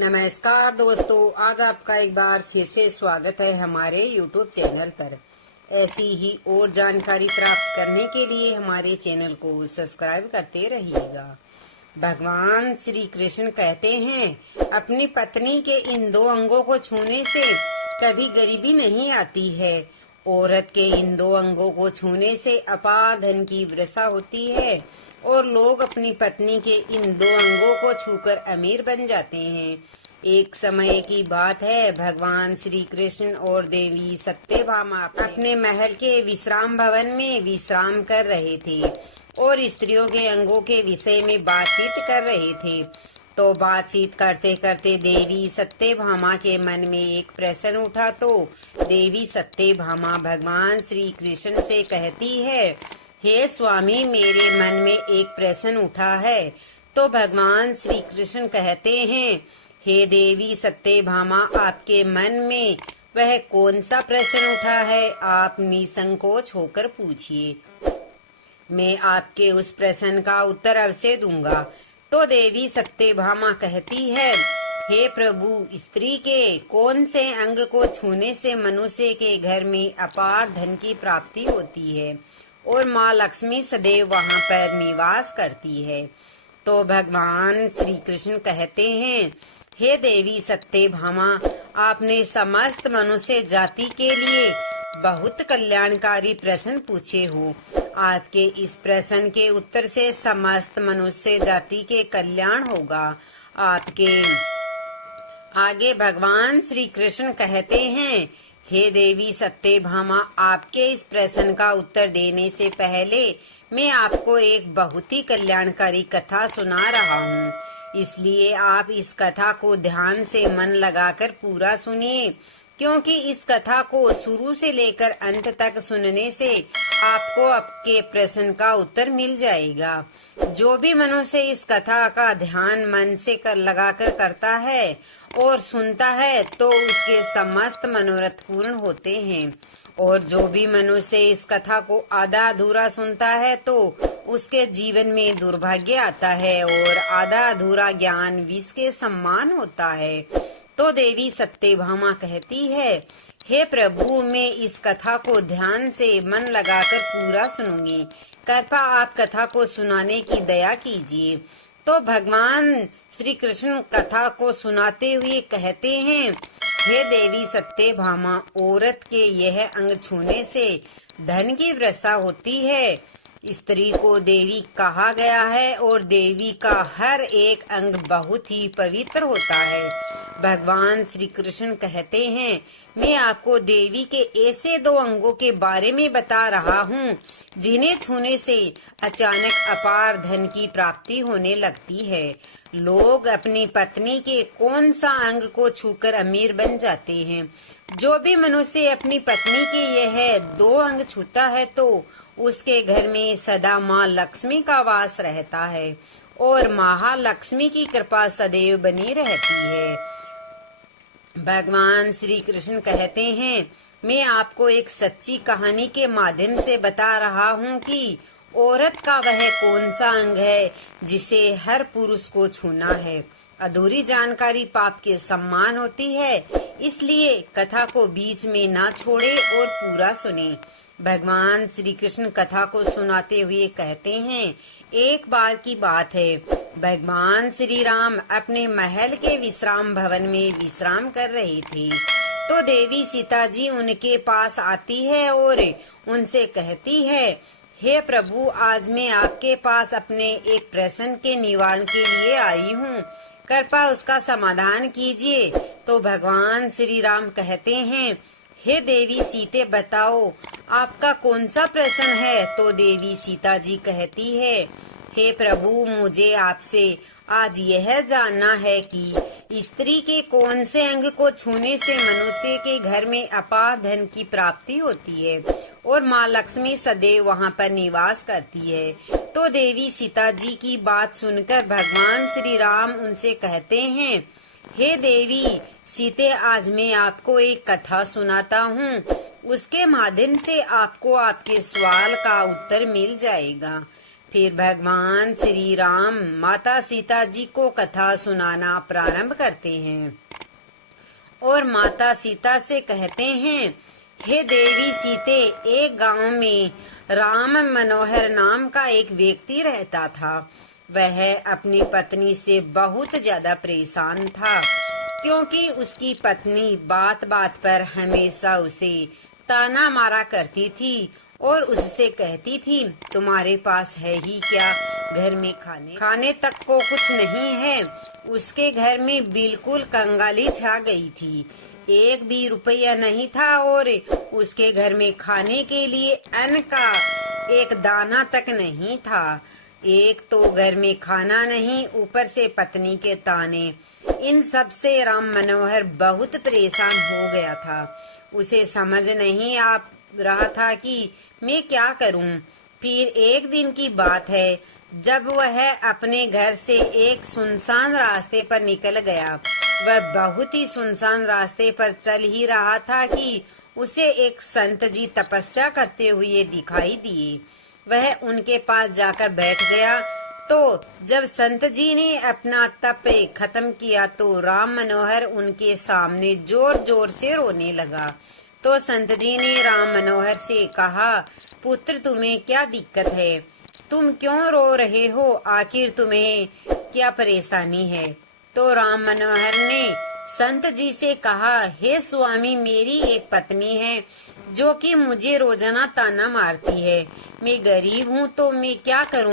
नमस्कार दोस्तों, आज आपका एक बार फिर से स्वागत है हमारे YouTube चैनल पर। ऐसी ही और जानकारी प्राप्त करने के लिए हमारे चैनल को सब्सक्राइब करते रहिएगा। भगवान श्री कृष्ण कहते हैं, अपनी पत्नी के इन दो अंगों को छूने से कभी गरीबी नहीं आती है। औरत के इन दो अंगों को छूने से अपार धन की वर्षा होती है और लोग अपनी पत्नी के इन दो अंगों को छूकर अमीर बन जाते हैं। एक समय की बात है, भगवान श्री कृष्ण और देवी सत्यभामा अपने महल के विश्राम भवन में विश्राम कर रहे थे और स्त्रियों के अंगों के विषय में बातचीत कर रहे थे। तो बातचीत करते करते देवी सत्यभामा के मन में एक प्रश्न उठा। तो देवी सत्यभामा भगवान श्री कृष्ण से कहती है, हे स्वामी, मेरे मन में एक प्रश्न उठा है। तो भगवान श्री कृष्ण कहते हैं, हे देवी सत्यभामा, आपके मन में वह कौन सा प्रश्न उठा है, आप निसंकोच होकर पूछिए, मैं आपके उस प्रश्न का उत्तर अवश्य दूंगा। तो देवी सत्यभामा कहती है, हे प्रभु, स्त्री के कौन से अंग को छूने से मनुष्य के घर में अपार धन की प्राप्ति होती है और माँ लक्ष्मी सदैव वहाँ पर निवास करती है। तो भगवान श्री कृष्ण कहते हैं, हे देवी सत्यभामा, आपने समस्त मनुष्य जाति के लिए बहुत कल्याणकारी प्रश्न पूछे हो। आपके इस प्रश्न के उत्तर से समस्त मनुष्य जाति के कल्याण होगा। आपके आगे भगवान श्री कृष्ण कहते हैं, हे देवी सत्यभामा, आपके इस प्रश्न का उत्तर देने से पहले मैं आपको एक बहुत ही कल्याणकारी कथा सुना रहा हूँ, इसलिए आप इस कथा को ध्यान से मन लगाकर पूरा सुनिए, क्योंकि इस कथा को शुरू से लेकर अंत तक सुनने से आपको आपके प्रश्न का उत्तर मिल जाएगा। जो भी मनुष्य इस कथा का ध्यान मन से लगाकर करता है और सुनता है तो उसके समस्त मनोरथ पूर्ण होते हैं, और जो भी मनुष्य इस कथा को आधा अधूरा सुनता है तो उसके जीवन में दुर्भाग्य आता है और आधा अधूरा ज्ञान विष के समान होता है। तो देवी सत्यभामा कहती है, हे प्रभु, मैं इस कथा को ध्यान से मन लगाकर पूरा सुनूंगी, कृपया आप कथा को सुनाने की दया कीजिए। तो भगवान श्री कृष्ण कथा को सुनाते हुए कहते हैं, हे देवी सत्यभामा, औरत के यह अंग छूने से धन की वर्षा होती है। स्त्री को देवी कहा गया है और देवी का हर एक अंग बहुत ही पवित्र होता है। भगवान श्री कृष्ण कहते हैं, मैं आपको देवी के ऐसे दो अंगों के बारे में बता रहा हूँ जिन्हें छूने से अचानक अपार धन की प्राप्ति होने लगती है। लोग अपनी पत्नी के कौन सा अंग को छूकर अमीर बन जाते हैं। जो भी मनुष्य अपनी पत्नी के यह दो अंग छूता है तो उसके घर में सदा माँ लक्ष्मी का वास रहता है और महालक्ष्मी की कृपा सदैव बनी रहती है। भगवान श्री कृष्ण कहते हैं, मैं आपको एक सच्ची कहानी के माध्यम से बता रहा हूँ कि औरत का वह कौन सा अंग है जिसे हर पुरुष को छूना है। अधूरी जानकारी पाप के समान होती है, इसलिए कथा को बीच में ना छोड़े और पूरा सुने। भगवान श्री कृष्ण कथा को सुनाते हुए कहते हैं, एक बार की बात है, भगवान श्री राम अपने महल के विश्राम भवन में विश्राम कर रहे थे। तो देवी सीता जी उनके पास आती है और उनसे कहती है, हे प्रभु, आज मैं आपके पास अपने एक प्रश्न के निवारण के लिए आई हूँ, कृपया उसका समाधान कीजिए। तो भगवान श्री राम कहते हैं, हे देवी सीते, बताओ आपका कौन सा प्रश्न है। तो देवी सीता जी कहती है, हे प्रभु, मुझे आपसे आज यह जानना है कि स्त्री के कौन से अंग को छूने से मनुष्य के घर में अपार धन की प्राप्ति होती है और माँ लक्ष्मी सदैव वहाँ पर निवास करती है। तो देवी सीता जी की बात सुनकर भगवान श्री राम उनसे कहते हैं, हे देवी सीते, आज मैं आपको एक कथा सुनाता हूँ, उसके माध्यम से आपको आपके सवाल का उत्तर मिल जाएगा। फिर भगवान श्री राम माता सीता जी को कथा सुनाना प्रारंभ करते हैं और माता सीता से कहते हैं, हे देवी सीते, एक गांव में राम मनोहर नाम का एक व्यक्ति रहता था। वह अपनी पत्नी से बहुत ज्यादा परेशान था, क्योंकि उसकी पत्नी बात बात पर हमेशा उसे ताना मारा करती थी और उससे कहती थी, तुम्हारे पास है ही क्या, घर में खाने तक को कुछ नहीं है। उसके घर में बिल्कुल कंगाली छा गई थी। एक भी रुपया नहीं था और उसके घर में खाने के लिए अन्न का एक दाना तक नहीं था। एक तो घर में खाना नहीं, ऊपर से पत्नी के ताने। इन सब से राम मनोहर बहुत परेशान हो गया था। उसे समझ नहीं आ रहा था कि मैं क्या करूं। फिर एक दिन की बात है, जब वह अपने घर से एक सुनसान रास्ते पर निकल गया। वह बहुत ही सुनसान रास्ते पर चल ही रहा था कि उसे एक संत जी तपस्या करते हुए दिखाई दिए। वह उनके पास जाकर बैठ गया। तो जब संत जी ने अपना तप खत्म किया तो राम मनोहर उनके सामने जोर जोर से रोने लगा। तो संत जी ने राम मनोहर से कहा, पुत्र, तुम्हें क्या दिक्कत है? तुम क्यों रो रहे हो? आखिर तुम्हें क्या परेशानी है? तो राम मनोहर ने संत जी से कहा, हे स्वामी, मेरी एक पत्नी है जो कि मुझे रोजाना ताना मारती है। मैं गरीब हूँ तो मैं क्या करूँ?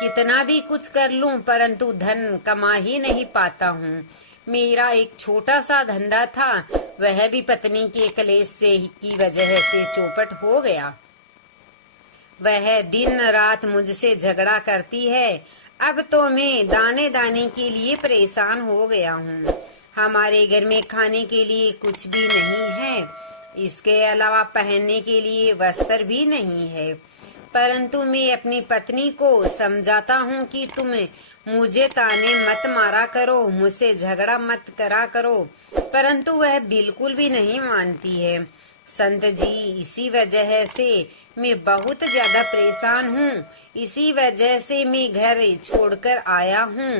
कितना भी कुछ कर लूँ परंतु धन कमा ही नहीं पाता हूँ। मेरा एक छोटा सा धंधा था, वह भी पत्नी के कलेश से की वजह से चौपट हो गया। वह दिन रात मुझसे झगड़ा करती है। अब तो मैं दाने दाने के लिए परेशान हो गया हूँ। हमारे घर में खाने के लिए कुछ भी नहीं है, इसके अलावा पहनने के लिए वस्त्र भी नहीं है। परंतु मैं अपनी पत्नी को समझाता हूँ कि तुम मुझे ताने मत मारा करो, मुझसे झगड़ा मत करा करो, परंतु वह बिल्कुल भी नहीं मानती है। संत जी, इसी वजह से मैं बहुत ज्यादा परेशान हूँ, इसी वजह से मैं घर छोड़कर आया हूँ।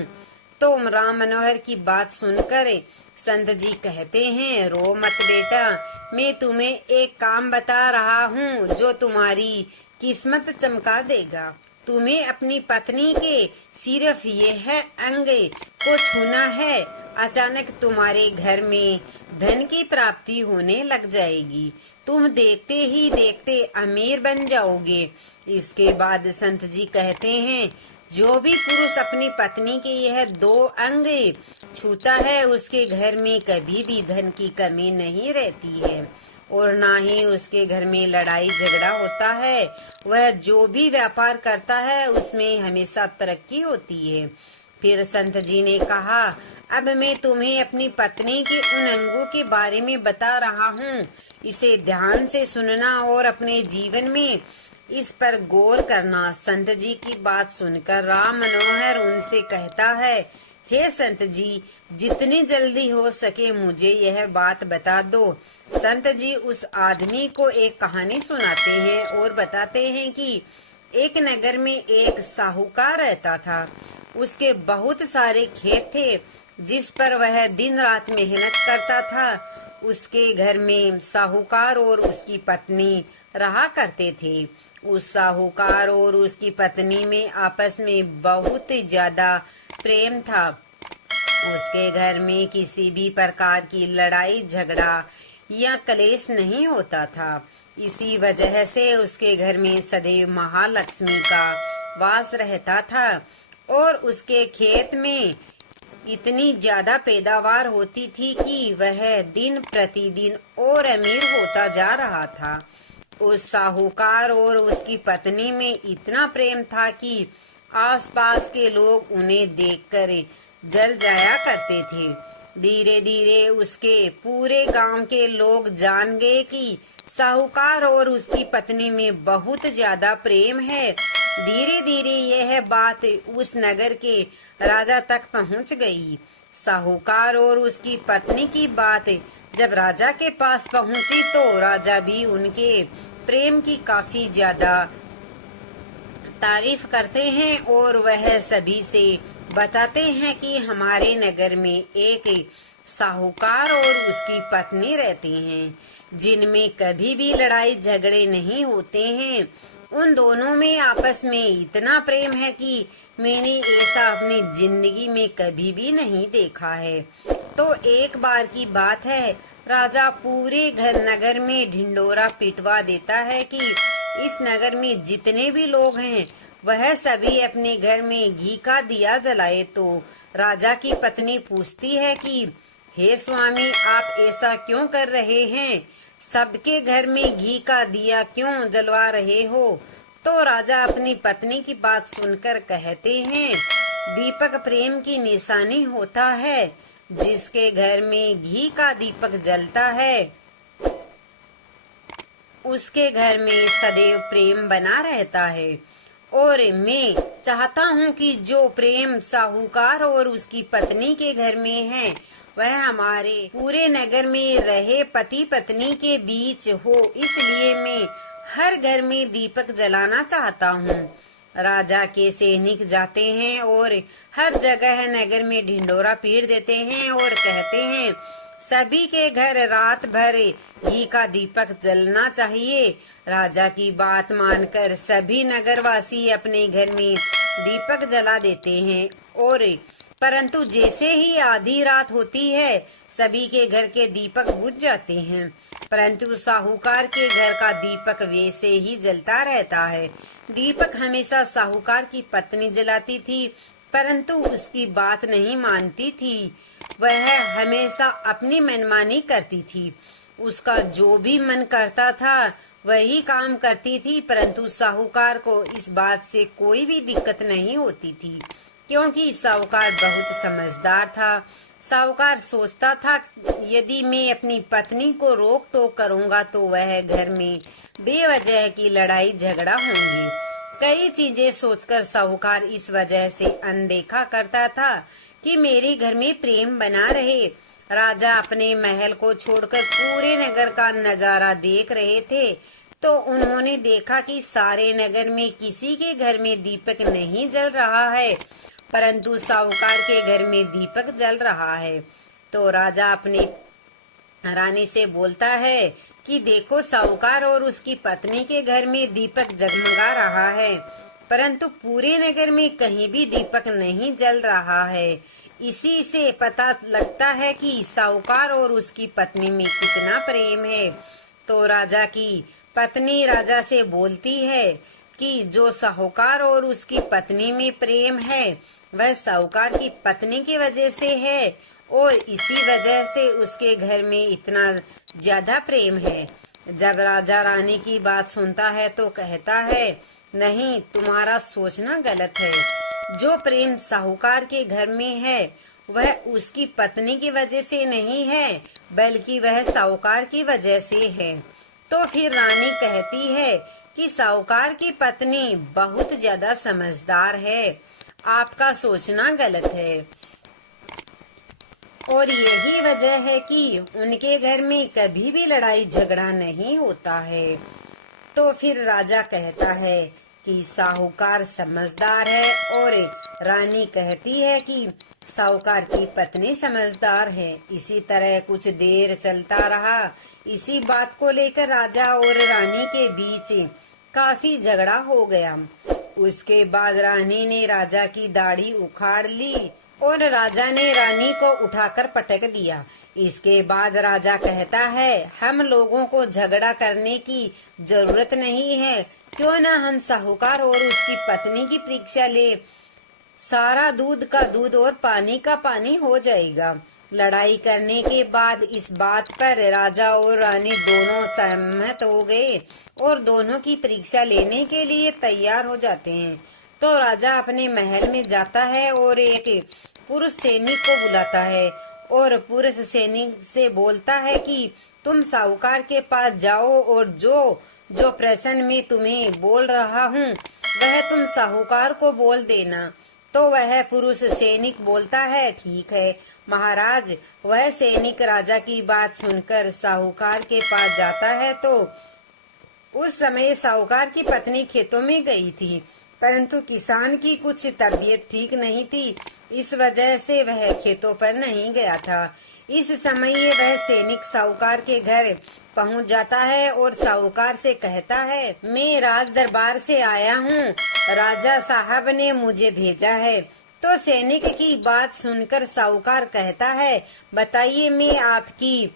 तो राम मनोहर की बात सुनकर संत जी कहते हैं, रो मत बेटा, मैं तुम्हें एक काम बता रहा हूँ जो तुम्हारी किस्मत चमका देगा। तुम्हें अपनी पत्नी के सिर्फ यह अंग को छूना है, अचानक तुम्हारे घर में धन की प्राप्ति होने लग जाएगी। तुम देखते ही देखते अमीर बन जाओगे। इसके बाद संत जी कहते हैं, जो भी पुरुष अपनी पत्नी के यह दो अंग छूता है उसके घर में कभी भी धन की कमी नहीं रहती है और ना ही उसके घर में लड़ाई झगड़ा होता है। वह जो भी व्यापार करता है उसमें हमेशा तरक्की होती है। फिर संत जी ने कहा, अब मैं तुम्हें अपनी पत्नी के उन अंगों के बारे में बता रहा हूँ, इसे ध्यान से सुनना और अपने जीवन में इस पर गौर करना। संत जी की बात सुनकर राम मनोहर उनसे कहता है, हे संत जी, जितनी जल्दी हो सके मुझे यह बात बता दो। संत जी उस आदमी को एक कहानी सुनाते हैं और बताते हैं कि एक नगर में एक साहूकार रहता था। उसके बहुत सारे खेत थे जिस पर वह दिन रात मेहनत करता था। उसके घर में साहूकार और उसकी पत्नी रहा करते थे। उस साहूकार और उसकी पत्नी में आपस में बहुत ज्यादा प्रेम था। उसके घर में किसी भी प्रकार की लड़ाई झगड़ा या कलेश नहीं होता था। इसी वजह से उसके घर में सदैव महालक्ष्मी का वास रहता था और उसके खेत में इतनी ज्यादा पैदावार होती थी कि वह दिन प्रतिदिन और अमीर होता जा रहा था। उस साहूकार और उसकी पत्नी में इतना प्रेम था कि आसपास के लोग उन्हें देखकर जल जाया करते थे। धीरे धीरे उसके पूरे गांव के लोग जान गए कि साहूकार और उसकी पत्नी में बहुत ज्यादा प्रेम है। धीरे धीरे यह बात उस नगर के राजा तक पहुंच गई। साहूकार और उसकी पत्नी की बात जब राजा के पास पहुंची तो राजा भी उनके प्रेम की काफी ज्यादा तारीफ करते हैं और वह सभी से बताते हैं कि हमारे नगर में एक साहूकार और उसकी पत्नी रहती हैं, जिनमें कभी भी लड़ाई झगड़े नहीं होते हैं। उन दोनों में आपस में इतना प्रेम है कि मैंने ऐसा अपनी जिंदगी में कभी भी नहीं देखा है। तो एक बार की बात है, राजा पूरे नगर में ढिंडोरा पिटवा देता है कि इस नगर में जितने भी लोग हैं वह सभी अपने घर में घी का दिया जलाए। तो राजा की पत्नी पूछती है कि हे स्वामी, आप ऐसा क्यों कर रहे हैं? सबके घर में घी का दिया क्यों जलवा रहे हो? तो राजा अपनी पत्नी की बात सुनकर कहते हैं, दीपक प्रेम की निशानी होता है। जिसके घर में घी का दीपक जलता है उसके घर में सदैव प्रेम बना रहता है। और मैं चाहता हूँ कि जो प्रेम साहूकार और उसकी पत्नी के घर में है वह हमारे पूरे नगर में रहे पति पत्नी के बीच हो। इसलिए मैं हर घर में दीपक जलाना चाहता हूँ। राजा के सैनिक जाते हैं और हर जगह नगर में ढिंडोरा पीट देते हैं और कहते हैं, सभी के घर रात भर घी का दीपक जलना चाहिए। राजा की बात मानकर सभी नगरवासी अपने घर में दीपक जला देते हैं। और परंतु जैसे ही आधी रात होती है सभी के घर के दीपक बुझ जाते हैं, परंतु साहूकार के घर का दीपक वैसे ही जलता रहता है। दीपक हमेशा साहूकार की पत्नी जलाती थी, परंतु उसकी बात नहीं मानती थी। वह हमेशा अपनी मनमानी करती थी। उसका जो भी मन करता था वही काम करती थी, परंतु साहूकार को इस बात से कोई भी दिक्कत नहीं होती थी, क्योंकि साहूकार बहुत समझदार था। साहूकार सोचता था, यदि मैं अपनी पत्नी को रोक टोक करूंगा तो वह घर में बेवजह की लड़ाई झगड़ा होंगी। कई चीजें सोचकर साहूकार इस वजह से अनदेखा करता था कि मेरे घर में प्रेम बना रहे। राजा अपने महल को छोड़कर पूरे नगर का नजारा देख रहे थे, तो उन्होंने देखा कि सारे नगर में किसी के घर में दीपक नहीं जल रहा है, परंतु साहूकार के घर में दीपक जल रहा है। तो राजा अपनी रानी से बोलता है कि देखो, साहूकार और उसकी पत्नी के घर में दीपक जगमगा रहा है, परंतु पूरे नगर में कहीं भी दीपक नहीं जल रहा है। इसी से पता लगता है कि साहूकार और उसकी पत्नी में कितना प्रेम है। तो राजा की पत्नी राजा से बोलती है कि जो साहूकार और उसकी पत्नी में प्रेम है वह साहूकार की पत्नी की वजह से है, और इसी वजह से उसके घर में इतना ज्यादा प्रेम है। जब राजा रानी की बात सुनता है तो कहता है, नहीं, तुम्हारा सोचना गलत है। जो प्रेम साहूकार के घर में है वह उसकी पत्नी की वजह से नहीं है, बल्कि वह साहूकार की वजह से है। तो फिर रानी कहती है कि साहूकार की पत्नी बहुत ज्यादा समझदार है, आपका सोचना गलत है। और यही वजह है कि उनके घर में कभी भी लड़ाई झगड़ा नहीं होता है। तो फिर राजा कहता है कि साहूकार समझदार है, और रानी कहती है कि साहूकार की पत्नी समझदार है। इसी तरह कुछ देर चलता रहा। इसी बात को लेकर राजा और रानी के बीच काफी झगड़ा हो गया। उसके बाद रानी ने राजा की दाढ़ी उखाड़ ली और राजा ने रानी को उठाकर पटक दिया। इसके बाद राजा कहता है, हम लोगों को झगड़ा करने की जरूरत नहीं है, क्यों ना हम साहूकार और उसकी पत्नी की परीक्षा ले। सारा दूध का दूध और पानी का पानी हो जाएगा। लड़ाई करने के बाद इस बात पर राजा और रानी दोनों सहमत हो गए और दोनों की परीक्षा लेने के लिए तैयार हो जाते हैं। तो राजा अपने महल में जाता है और एक पुरुष सैनिक को बुलाता है और पुरुष सैनिक से बोलता है कि तुम साहूकार के पास जाओ और जो प्रश्न में तुम्हें बोल रहा हूँ वह तुम साहूकार को बोल देना। तो वह पुरुष सैनिक बोलता है, ठीक है महाराज। वह सैनिक राजा की बात सुनकर साहूकार के पास जाता है। तो उस समय साहूकार की पत्नी खेतों में गई थी। परंतु किसान की कुछ तबीयत ठीक नहीं थी, इस वजह से वह खेतों पर नहीं गया था। इस समय वह सैनिक साहूकार के घर पहुंच जाता है और साहूकार से कहता है, मैं राज दरबार से आया हूँ, राजा साहब ने मुझे भेजा है। तो सैनिक की बात सुनकर साहूकार कहता है, बताइए मैं आपकी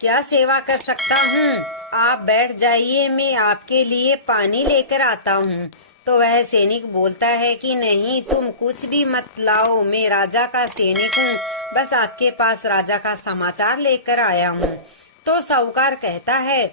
क्या सेवा कर सकता हूँ? आप बैठ जाइए, मैं आपके लिए पानी लेकर आता हूँ। तो वह सैनिक बोलता है कि नहीं, तुम कुछ भी मत लाओ, मैं राजा का सैनिक हूँ, बस आपके पास राजा का समाचार लेकर आया हूँ। तो साहूकार कहता है,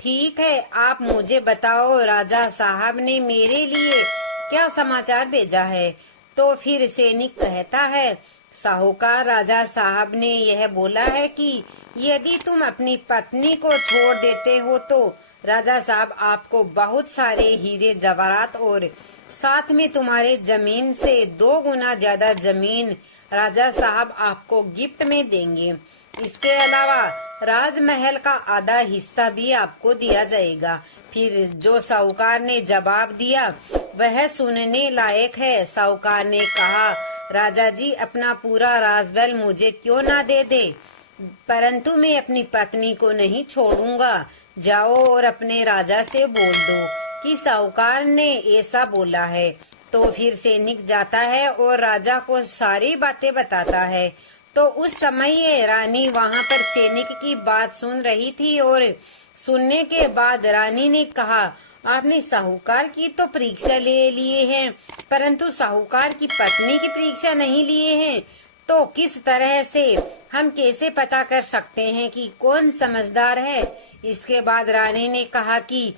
ठीक है, आप मुझे बताओ, राजा साहब ने मेरे लिए क्या समाचार भेजा है? तो फिर सैनिक कहता है, साहूकार, राजा साहब ने यह बोला है कि यदि तुम अपनी पत्नी को छोड़ देते हो तो राजा साहब आपको बहुत सारे हीरे जवाहरात और साथ में तुम्हारे जमीन से 2 गुना ज्यादा जमीन राजा साहब आपको गिफ्ट में देंगे। इसके अलावा राजमहल का आधा हिस्सा भी आपको दिया जाएगा। फिर जो साहूकार ने जवाब दिया वह सुनने लायक है। साहूकार ने कहा, राजा जी, अपना पूरा राजमहल मुझे क्यों ना दे दे, परंतु मैं अपनी पत्नी को नहीं छोड़ूंगा। जाओ और अपने राजा से बोल दो कि साहूकार ने ऐसा बोला है। तो फिर सैनिक जाता है और राजा को सारी बातें बताता है। तो उस समय रानी वहां पर सैनिक की बात सुन रही थी और सुनने के बाद रानी ने कहा, आपने साहूकार की तो परीक्षा ले लिए हैं, परंतु साहूकार की पत्नी की परीक्षा नहीं लिए हैं। तो किस तरह से हम कैसे पता कर सकते हैं कि कौन समझदार है? इसके बाद रानी ने कहा कि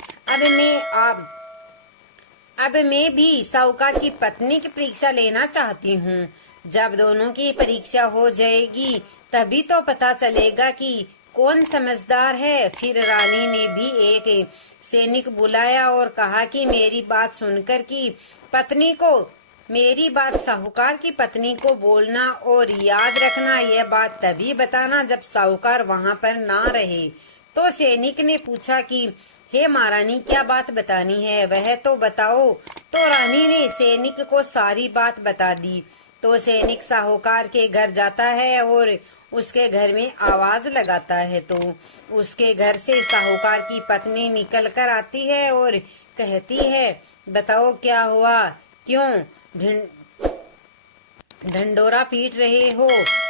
अब मैं भी साहूकार की पत्नी की परीक्षा लेना चाहती हूँ। जब दोनों की परीक्षा हो जाएगी तभी तो पता चलेगा कि कौन समझदार है। फिर रानी ने भी एक सैनिक बुलाया और कहा कि मेरी बात सुनकर की पत्नी को, मेरी बात साहूकार की पत्नी को बोलना और याद रखना, यह बात तभी बताना जब साहूकार वहां पर ना रहे। तो सैनिक ने पूछा कि हे महारानी, क्या बात बतानी है, वह तो बताओ। तो रानी ने सैनिक को सारी बात बता दी। तो सैनिक साहूकार के घर जाता है और उसके घर में आवाज लगाता है। तो उसके घर से साहूकार की पत्नी निकल कर आती है और कहती है, बताओ क्या हुआ, क्यों ढंडोरा पीट रहे हो?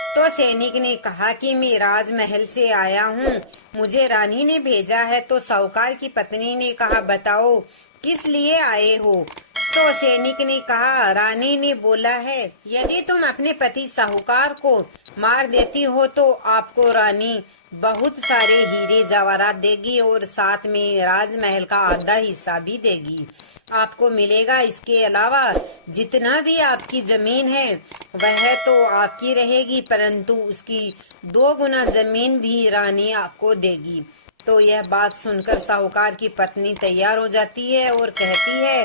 तो सैनिक ने कहा कि मैं राजमहल से आया हूँ, मुझे रानी ने भेजा है। तो साहूकार की पत्नी ने कहा, बताओ किस लिए आए हो? तो सैनिक ने कहा, रानी ने बोला है यदि तुम अपने पति साहूकार को मार देती हो तो आपको रानी बहुत सारे हीरे जवाहरात देगी और साथ में राजमहल का आधा हिस्सा भी देगी, आपको मिलेगा। इसके अलावा जितना भी आपकी जमीन है वह तो आपकी रहेगी, परंतु उसकी 2 गुना जमीन भी रानी आपको देगी। तो यह बात सुनकर साहूकार की पत्नी तैयार हो जाती है और कहती है,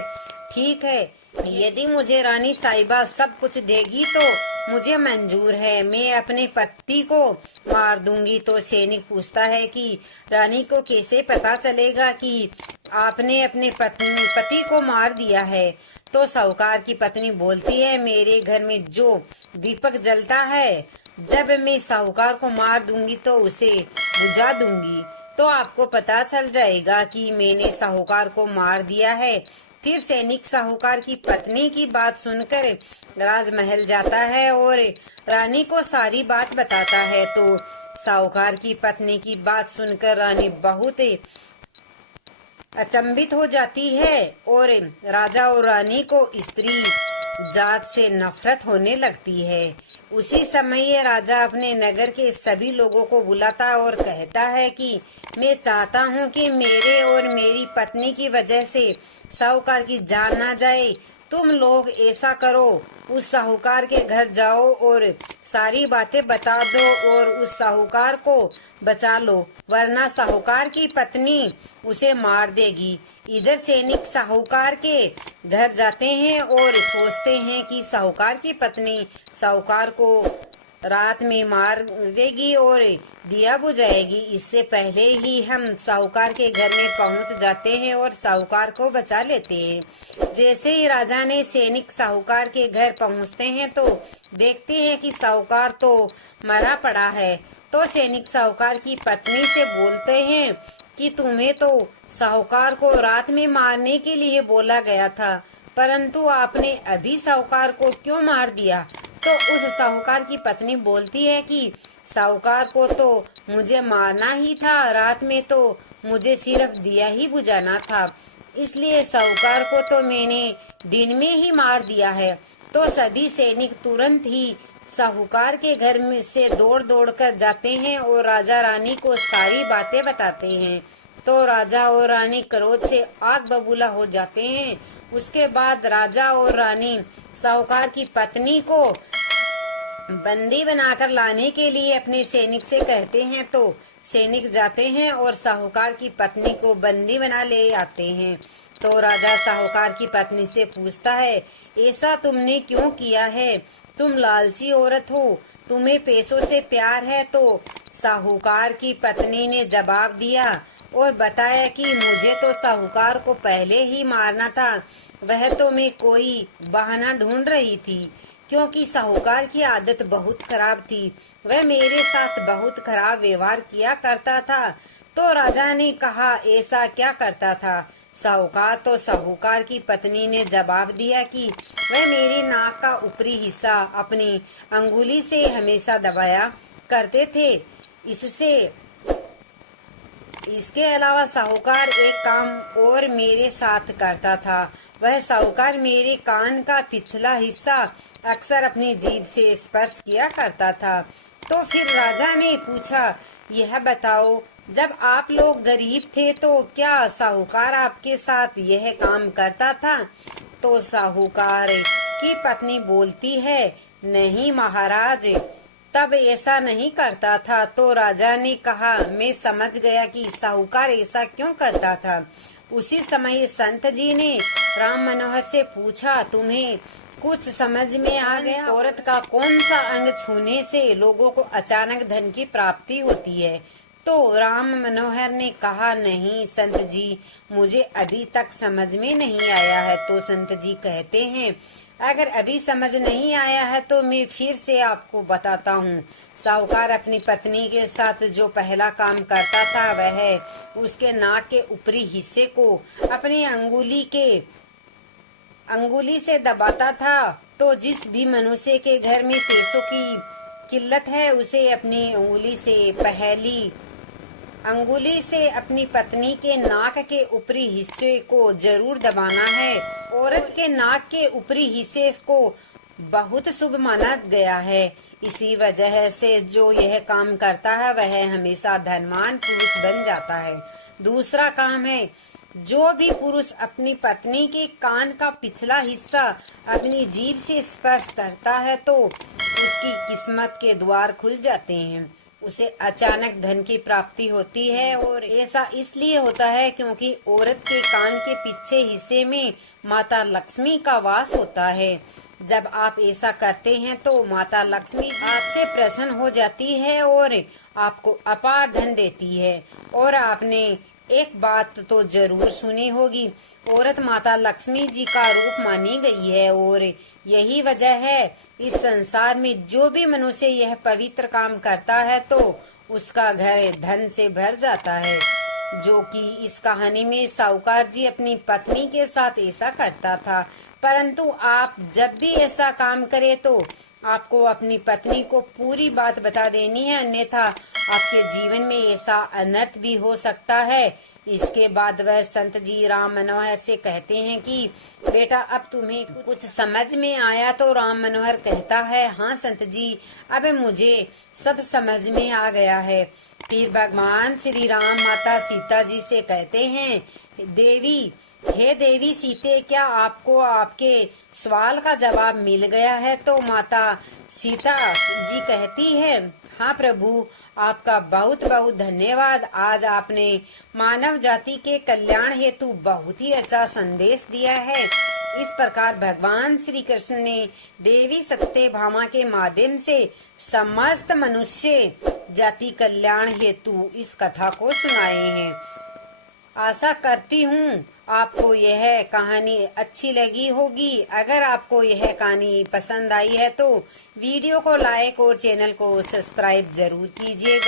ठीक है, यदि मुझे रानी साहिबा सब कुछ देगी तो मुझे मंजूर है, मैं अपने पति को मार दूंगी। तो सैनिक पूछता है कि रानी को कैसे पता चलेगा कि आपने अपने पति को मार दिया है? तो साहूकार की पत्नी बोलती है, मेरे घर में जो दीपक जलता है, जब मैं साहूकार को मार दूंगी तो उसे बुझा दूंगी, तो आपको पता चल जाएगा कि मैंने साहूकार को मार दिया है। फिर सैनिक साहूकार की पत्नी की बात सुनकर राजमहल जाता है और रानी को सारी बात बताता है। तो साहूकार की पत्नी की बात सुनकर रानी बहुत अचंभित हो जाती है और राजा और रानी को स्त्री जात से नफरत होने लगती है। उसी समय राजा अपने नगर के सभी लोगों को बुलाता है और कहता है कि मैं चाहता हूँ कि मेरे और मेरी पत्नी की वजह से साहूकार की जान ना जाए। तुम लोग ऐसा करो, उस साहूकार के घर जाओ और सारी बातें बता दो और उस साहूकार को बचा लो, वरना साहूकार की पत्नी उसे मार देगी। इधर सैनिक साहूकार के घर जाते हैं और सोचते हैं कि साहूकार की पत्नी साहूकार को रात में मारेगी और दिया बुझाएगी। इससे पहले ही हम साहूकार के घर में पहुंच जाते हैं और साहूकार को बचा लेते हैं। जैसे ही राजा ने सैनिक साहूकार के घर पहुंचते हैं तो देखते हैं कि साहूकार तो मरा पड़ा है। तो सैनिक साहूकार की पत्नी से बोलते हैं कि तुम्हें तो साहूकार को रात में मारने के लिए बोला गया था, परंतु आपने अभी साहूकार को क्यों मार दिया? तो उस साहूकार की पत्नी बोलती है कि साहूकार को तो मुझे मारना ही था, रात में तो मुझे सिर्फ दिया ही बुझाना था, इसलिए साहूकार को तो मैंने दिन में ही मार दिया है। तो सभी सैनिक तुरंत ही साहूकार के घर में से दौड़ दौड़ कर जाते हैं और राजा रानी को सारी बातें बताते हैं। तो राजा और रानी क्रोध से आग बबूला हो जाते हैं। उसके बाद राजा और रानी साहूकार की पत्नी को बंदी बनाकर लाने के लिए अपने सैनिक से कहते हैं। तो सैनिक जाते हैं और साहूकार की पत्नी को बंदी बना ले आते हैं। तो राजा साहूकार की पत्नी से पूछता है, ऐसा तुमने क्यों किया है? तुम लालची औरत हो, तुम्हें पैसों से प्यार है। तो साहूकार की पत्नी ने जवाब दिया और बताया कि मुझे तो साहूकार को पहले ही मारना था, वह तो मैं कोई बहाना ढूंढ रही थी, क्योंकि साहूकार की आदत बहुत खराब थी, वह मेरे साथ बहुत खराब व्यवहार किया करता था। तो राजा ने कहा, ऐसा क्या करता था साहूकार? तो साहूकार की पत्नी ने जवाब दिया कि वह मेरी नाक का ऊपरी हिस्सा अपनी अंगुली से हमेशा दबाया करते थे। इसके अलावा साहूकार एक काम और मेरे साथ करता था, वह साहूकार मेरे कान का पिछला हिस्सा अक्सर अपनी जीभ से स्पर्श किया करता था। तो फिर राजा ने पूछा, यह बताओ, जब आप लोग गरीब थे तो क्या साहूकार आपके साथ यह काम करता था? तो साहूकार की पत्नी बोलती है, नहीं महाराज, तब ऐसा नहीं करता था। तो राजा ने कहा, मैं समझ गया कि साहूकार ऐसा क्यों करता था। उसी समय संत जी ने राम मनोहर से पूछा, तुम्हें कुछ समझ में आ गया? औरत का कौन सा अंग छूने से लोगों को अचानक धन की प्राप्ति होती है? तो राम मनोहर ने कहा, नहीं संत जी, मुझे अभी तक समझ में नहीं आया है। तो संत जी कहते हैं, अगर अभी समझ नहीं आया है तो मैं फिर से आपको बताता हूँ। साहूकार अपनी पत्नी के साथ जो पहला काम करता था वह उसके नाक के ऊपरी हिस्से को अपनी अंगुली से दबाता था। तो जिस भी मनुष्य के घर में पैसों की किल्लत है उसे अपनी अंगुली से अपनी पत्नी के नाक के ऊपरी हिस्से को जरूर दबाना है। औरत के नाक के ऊपरी हिस्से को बहुत शुभ माना गया है। इसी वजह से जो यह काम करता है वह हमेशा धनवान पुरुष बन जाता है। दूसरा काम है, जो भी पुरुष अपनी पत्नी के कान का पिछला हिस्सा अपनी जीभ से स्पर्श करता है तो उसकी किस्मत के द्वार खुल जाते हैं, उसे अचानक धन की प्राप्ति होती है। और ऐसा इसलिए होता है क्योंकि औरत के कान के पीछे हिस्से में माता लक्ष्मी का वास होता है। जब आप ऐसा करते हैं तो माता लक्ष्मी आपसे प्रसन्न हो जाती है और आपको अपार धन देती है। और आपने एक बात तो जरूर सुनी होगी, औरत माता लक्ष्मी जी का रूप मानी गई है और यही वजह है इस संसार में जो भी मनुष्य यह पवित्र काम करता है तो उसका घर धन से भर जाता है। जो कि इस कहानी में साहूकार जी अपनी पत्नी के साथ ऐसा करता था। परंतु आप जब भी ऐसा काम करें तो आपको अपनी पत्नी को पूरी बात बता देनी है, अन्यथा आपके जीवन में ऐसा अनर्थ भी हो सकता है। इसके बाद वह संत जी राम मनोहर से कहते हैं कि बेटा अब तुम्हें कुछ समझ में आया? तो राम मनोहर कहता है, हाँ संत जी, अब मुझे सब समझ में आ गया है। फिर भगवान श्री राम माता सीता जी से कहते हैं, हे देवी सीते, क्या आपको आपके सवाल का जवाब मिल गया है? तो माता सीता जी कहती है, हाँ प्रभु, आपका बहुत बहुत धन्यवाद। आज आपने मानव जाति के कल्याण हेतु बहुत ही अच्छा संदेश दिया है। इस प्रकार भगवान श्री कृष्ण ने देवी सत्यभामा के माध्यम से समस्त मनुष्य जाति कल्याण हेतु इस कथा को सुनाए हैं। आशा करती हूँ आपको यह कहानी अच्छी लगी होगी। अगर आपको यह कहानी पसंद आई है तो वीडियो को लाइक और चैनल को सब्सक्राइब जरूर कीजिएगा।